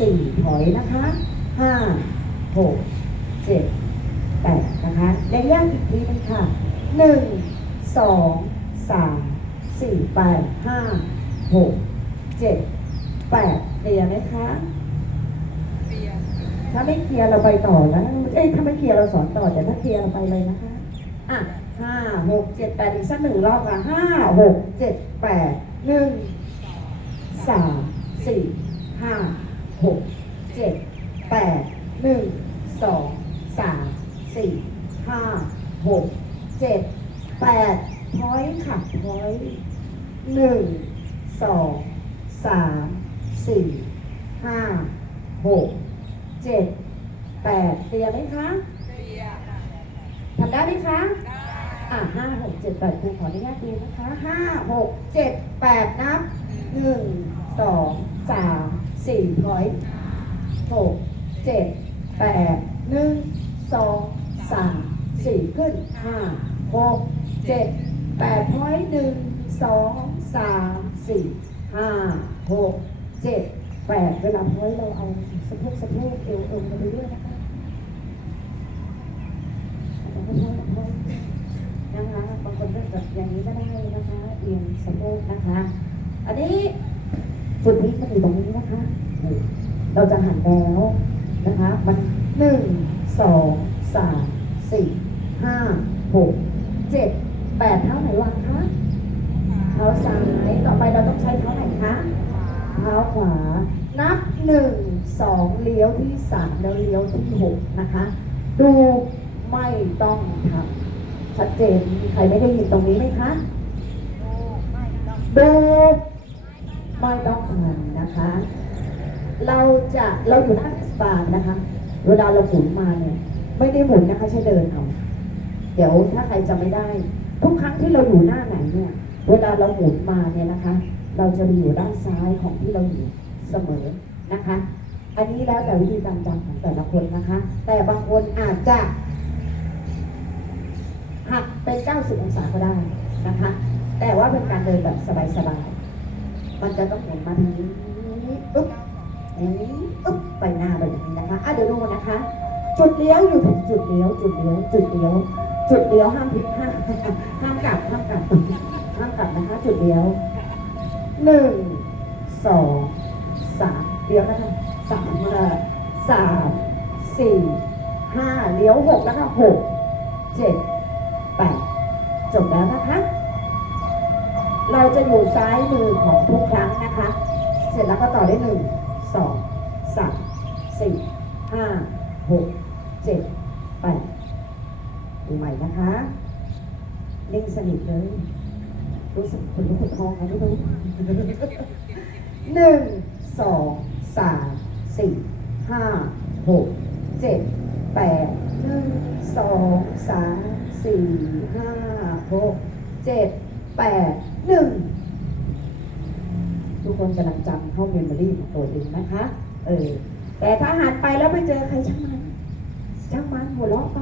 สี่ถอยนะคะห้าหกเจ็ดแปดนะคะเรียงอีกทีหนึงค่ะหนึ่งสองสามสี่แปดห้าหกเจ็ดแปดเคลียร์ไหมคะถ้าไม่เคลียร์เราไปต่อนะเอ้ยถ้าไม่เคลียร์เราสอนต่อแต่ถ้าเคลียร์เราไปเลยนะคะอะห้าหกเจ็ดแปดอีกสักหนึ่งรอบค่ะห้าหกเจ็ดแปดหนึ่งสามสี่ห้า หกเจ็ดแปดหนึ่งสองสามสี่ห้าหกเจ็ดแปดพอยค่ะพอยหนึ่งสองสามสี่ห้าหกเจ็ดแปดเคลียร์ไหมคะทำได้ไหมคะอะห้าหกเจ็ดแปดครูขออนุญาตดูนะคะห้าหกเจ็ดแปดนับหนึ่งสองสาม สี่พอยหกเจ็ดแปดหนึ่งสองสามสี่ขึ้นห้าหกเจ็ดแปดพอยหนึ่งสองสามสี่ห้าหกเจ็ดแปดเวลาพอยเราเอาสะโพกสะโพกเอวเอวมาไปด้วยนะคะเอาไปพอยต์พอยนะคะบางคนก็แบบอย่างนี้ก็ได้นะคะเอียงสะโพกนะคะ อันนี้ จุดนี้มันอยู่ตรงนี้นะคะ เราจะหันแล้วนะคะ มันหนึ่งสองสามสี่ห้าหกเจ็ดแปดเท้าไหนวางคะเท้าซ้ายต่อไปเราต้องใช้เท้าไหนคะเท้าขวา นับหนึ่งสองเลี้ยวที่สามแล้วเลี้ยวที่หกนะคะ ดูไม่ต้องทำชัดเจนมีใครไม่ได้ยินตรงนี้ไหมคะดู ไม่ต้องทำนะคะ เราจะเราอยู่หน้าเทศบาลนะคะ เวลาเราหมุนมาเนี่ยไม่ได้หมุนนะคะใช้เดินเอาเดี๋ยวถ้าใครจำไม่ได้ ทุกครั้งที่เราอยู่หน้าไหนเนี่ย เวลาเราหมุนมาเนี่ยนะคะ เราจะอยู่ด้านซ้ายของที่เราอยู่เสมอนะคะ อันนี้แล้วแต่วิธีการจำของแต่ละคนนะคะ แต่บางคนอาจจะหักเป็น 90 องศาก็ได้นะคะ แต่ว่าเป็นการเดินแบบสบายๆ มันจะต้องหมุนมาทางนี้อึ๊บอย่างนี้อึ๊บไปหน้าไปอย่างนี้นะคะอะเดี๋ยวดูนะคะ จุดเลี้ยวอยู่ถึงจุดเลี้ยวจุดเลี้ยวจุดเลี้ยวจุดเลี้ยวห้ามผิดห้ามห้ามกลับห้ามกลับห้ามกลับนะคะ จุดเลี้ยวหนึ่งสองสามเลี้ยวนะคะสามเลยสามสี่ห้าเลี้ยวหกแล้วก็หกเจ็ด แปดจบแล้วนะคะ เราจะอยู่ซ้ายมือของทุกครั้งนะคะ เสร็จแล้วก็ต่อได้หนึ่งสองสามสี่ห้าหกเจ็ดแปดดูใหม่นะคะนิ่งสนิทเลย รู้สึกคนลุกขนพองนะทุกคนหนึ่งสองสามสี่ห้าหกเจ็ดแปดหนึ่งสองสามสี่ห้าหกเจ็ด แปดหนึ่งทุกคนกำลังจำข้าเมมโมรี่ของตัวเองนะคะ เออ แต่ถ้าหันไปแล้วไปเจอใครช่างมัน ช่างมันหัวเราะไป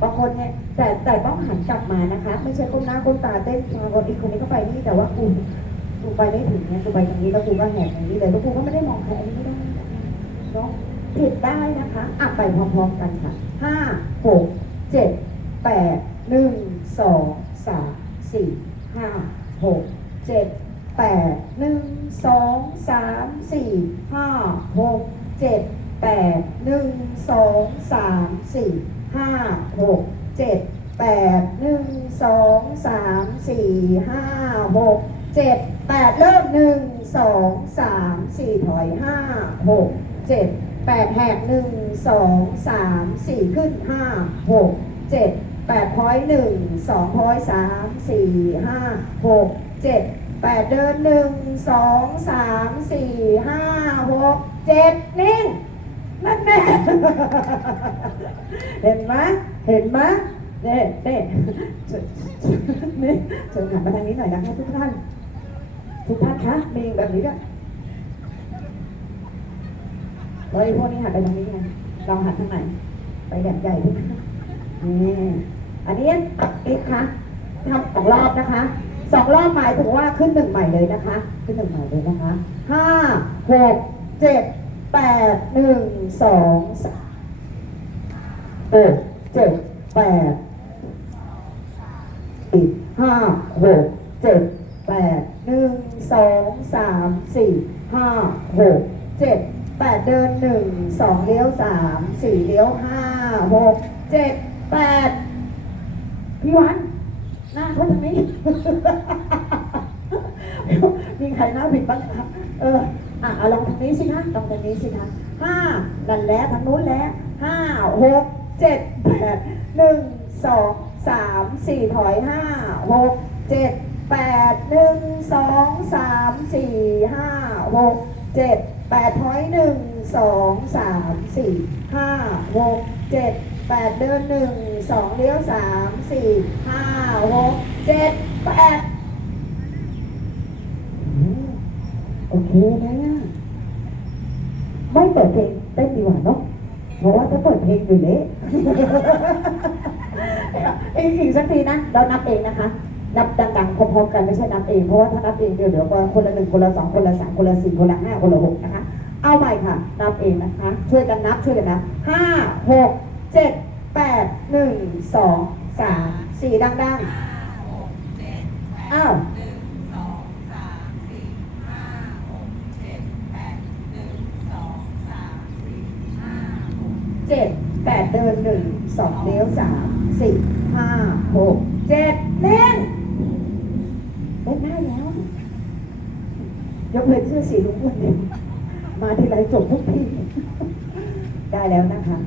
บางคนเนี่ยแต่แต่ต้องหันกลับมานะคะ ไม่ใช่ก้มหน้าก้มตาเต้นบางคนอีกคนนี้ก็ไปนี่แต่ว่ากูกูไปไม่ถึงเนี่ยกูไปตรงนี้แล้วกูก็แหกอย่างนี้เลยแล้วกูก็ไม่ได้มองใครอันนี้ไม่ได้เนาะผิดได้นะคะอะไปพร้อมๆกันค่ะห้าหกเจ็ดแปดหนึ่งสองสามสี่ห้าหกเจ็ดแปดหนึ่งสองสามสี่ ห้าหกเจ็ดแปดหนึ่งสองสามสี่ห้าหกเจ็ดแปดหนึ่งสองสามสี่ห้าหกเจ็ดแปดเริ่มหนึ่งสองสามสี่ถอยห้าหกเจ็ดแปดแหกหนึ่งสองสามสี่ขึ้นห้าหกเจ็ดแปดพ้อยหนึ่งสองพ้อยสามสี่ห้าหกเจ็ดแปดเดินหนึ่งสองสามสี่ห้า กเจ็ดนิ่งนั่นแน่เห็นไหมเห็นไหมเน่เน่เชิญนี่เชิญหันมาทางนี้หน่อยนะคะทุกท่าน ทุกท่านคะมีแบบนี้ด้วยแล้วไอ้พวกนี้หันไปทางนี้ไงเราหันทางไหน ไปแดดใหญ่ทุกท่านนี่อันนี้อีกค่ะทำสองรอบนะคะสองรอบหมายถึงว่าขึ้นหนึ่งใหม่เลยนะคะ ขึ้นหนึ่งใหม่เลยนะคะห้าหก เจ็ดแปดหนึ่งสองสามหกเจ็ดแปดสี่ห้าหกเจ็ดแปดหนึ่งสองสามสี่ห้าหกเจ็ดแปดเดินหนึ่งสองเลี้ยวสามสี่เลี้ยวห้าหกเจ็ดแปดพี่วันหน้าเขาทางนี้ มีใครหน้าผิดบ้างคะเอออะเอาลองทางนี้สิคะลองทางนี้สิคะห้านั่นแหละทางนู้นแล้วห้าหกเจ็ดแปดหนึ่งสองสามสี่ถอยห้าหกเจ็ดแปดหนึ่งสองสามสี่ห้าหกเจ็ดแปดถอยหนึ่งสองสามสี่ห้าหกเจ็ดแปดเดินหนึ่งสองเลี้ยวสามสี่ห้าหกเจ็ดแปด อืม โอเคนะไม่เปิดเพลงเต้นดีกว่าเนาะเพราะว่าถ้าเปิดเพลงอยู่เละอีกอีกสักทีนะเรานับเองนะคะ นับดังๆพร้อมๆกันไม่ใช่นับเองเพราะว่าถ้านับเองเดี๋ยวเดี๋ยวคนละหนึ่งคนละสองคนละสามคนละสี่คนละห้าคนละหกนะคะ เอาใหม่ค่ะ นับเองนะคะ ช่วยกันนับช่วยกันนับห้าหกเจ็ดแปดหนึ่งสองสามสี่ดังๆอ้าว เจ็ดแปดเดินหนึ่ง สองเลี้ยวสามสี่ห้าหกเจ็ดเล่นเล่นได้แล้ว ยกเว้นเสื้อสีลุงคนหนึ่งมาทีไรจบทุกที ได้แล้วนะคะ